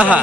আহা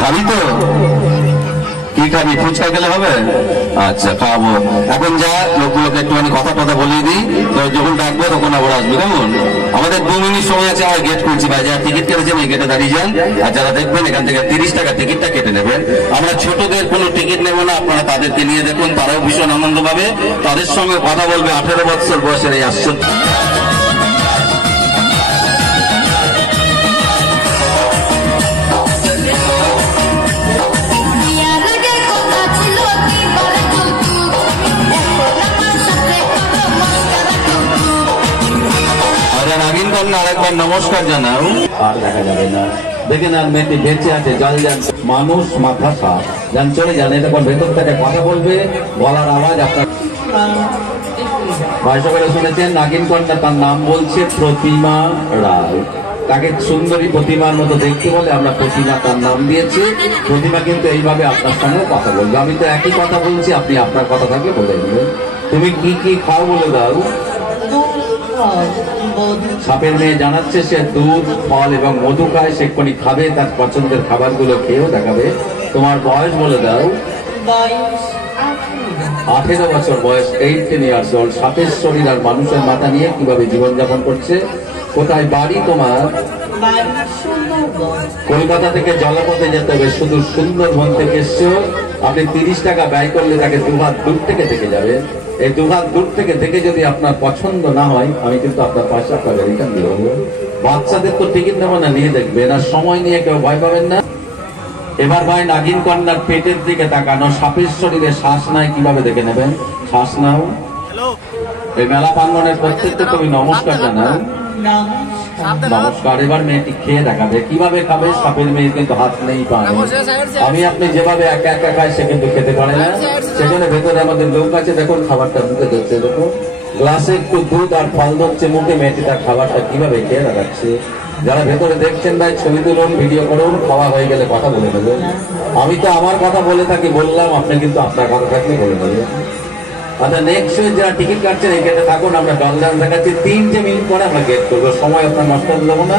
খাবি তো কি খাবি? ফুচকা খেলে হবে? আচ্ছা খাবো। এখন যা লোকগুলোকে একটুখানি কথা বলিয়ে দিই, তো যখন ডাকবো তখন আবার আসবে। কেমন? আমাদের 2 মিনিট সময় আছে, আর গেট খুলছি ভাই। যারা টিকিট কেটেছেন এই গেটে দাঁড়িয়ে যান, আর যারা দেখবেন এখান থেকে 30 টাকা টিকিটটা কেটে নেবেন। আমরা ছোটদের কোনো টিকিট নেব না, আপনারা তাদেরকে নিয়ে দেখুন, তারাও ভীষণ আনন্দ পাবে। তাদের সঙ্গে কথা বলবে 18 বছর বয়সের এই আশ্চর্য। আরেকবার নমস্কার জানাও। আর দেখা যাবে না, দেখে না মেয়েটি বেঁচে আছে, জল যান মানুষ মাথা সাপ যান, চলে যান। তখন ভেতর থেকে কথা বলবে, গলার আওয়াজ আপনার ভাষা করে শুনেছেন। নাগিন কন্যা, তার নাম বলছে প্রতিমা রায়। তাকে সুন্দরী প্রতিমার মতো দেখতে বলে আমরা প্রতিমা তার নাম দিয়েছি। প্রতিমা কিন্তু এইভাবে আপনার সঙ্গে কথা বলবে। আমি তো একই কথা বলছি, আপনি আপনার কথা থাকে বলে দেবেন। তুমি কি কি খাও বলে দাও। সাপের মেয়ে জানাচ্ছে সে দুধ, ফল এবং মধু খায়, সে এক্ষুনি খাবে, তার পছন্দের খাবারগুলো খেয়েও দেখাবে। তোমার বয়স বলে দাও। 18 বছর বয়স, 18 ইয়ার্স ওল্ড। সাপের শরীর আর মানুষের মাথা নিয়ে কিভাবে জীবনযাপন করছে। কোথায় বাড়ি তোমার? কলকাতা থেকে জলপথে যেতে হবে, শুধু সুন্দরবন থেকে এসছো। আপনি 30 টাকা ব্যয় করলে তাকে 2 হাত দূর থেকে দেখে যাবে। এই 2 হাত দূর থেকে দেখে যদি আপনার পছন্দ না হয়, আমি কিন্তু আপনার পাশে আপনাকে রিটার্ন দিয়ে দেবো। বাচ্চাদের তো টিকিট নেবো না, নিয়ে দেখবেন, আর সময় নিয়ে কেউ ভয় পাবেন না। এবার ভাই নাগিন কন্যার পেটের দিকে তাকানো, সাপের শরীরে শ্বাস নাই, কিভাবে দেখে নেবেন। শ্বাস নাও। এই মেলা প্রাঙ্গণের প্রত্যেককে তুমি নমস্কার জানাও। নমস্কার। এবার মেয়েটি খেয়ে দেখাবে, কিভাবে খাবে। সাপের মেয়ে কিন্তু হাত নেই, পা নেই। আমি আপনি যেভাবে একা একা খাই, সে কিন্তু খেতে পারে না। সেখানে ভেতরে আমাদের লোক আছে, দেখুন খাবারটা মুখে ধরছে, দেখুন গ্লাসে একটু দুধ আর ফল ধরছে মুখে। মেয়েটি তার খাবারটা কিভাবে খেয়ে দেখাচ্ছে। যারা ভেতরে দেখছেন ভাই ছবি তুলুন, ভিডিও করুন, খাওয়া হয়ে গেলে কথা বলে নেবেন। আমি তো আমার কথা বলে থাকি, বললাম, আপনি কিন্তু আপনার কথা থাকলে বলে নেবেন। আচ্ছা, নেক্সট যারা টিকিট কাটছেন এই গেটে থাকুন, আমরা জলদান দেখাচ্ছি। 3 মিনিট পরে আমরা গেট করবো, সময় আপনার নষ্ট করতে দেবো না।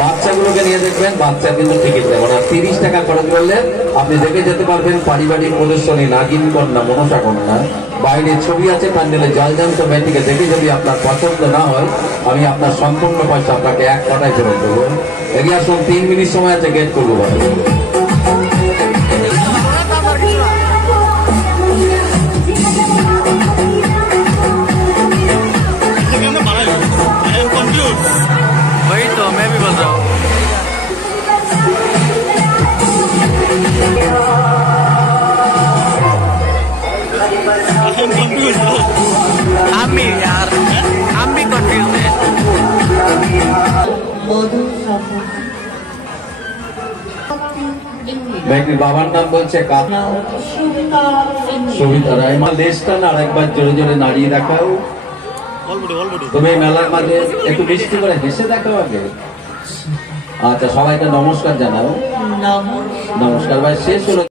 বাচ্চাগুলোকে নিয়ে দেখবেন, বাচ্চা কিন্তু টিকিট দেবো না। 30 টাকা খরচ করলে আপনি দেখে যেতে পারবেন পারিবারিক প্রদর্শনী নাগিন কন্যা, মনসা কন্যা। বাইরে ছবি আছে, প্যান্ডেলে জলজান্ত মেয়েটিকে দেখে যদি আপনার পছন্দ না হয়, আমি আপনার সম্পূর্ণ পয়সা আপনাকে 1 টাকায় ফেরত দেবো। এগিয়ে আসুন, 3 মিনিট সময় আছে, গেট করবো। वही तो मैं भी बोल रहा हूँ। हम भी यार, हम भी कंफ्यूज हैं। ব্যক্তির বাবার নাম বলছে সবিতা রায়। দেশটা না আরেকবার জোরে জোরে নাড়িয়ে দেখাও। তুমি মেলার মাঝে একটু বৃষ্টি করে হেসে দেখাও আগে। আচ্ছা, সবাইকে নমস্কার জানাও। নমস্কার ভাই, শেষ হলো।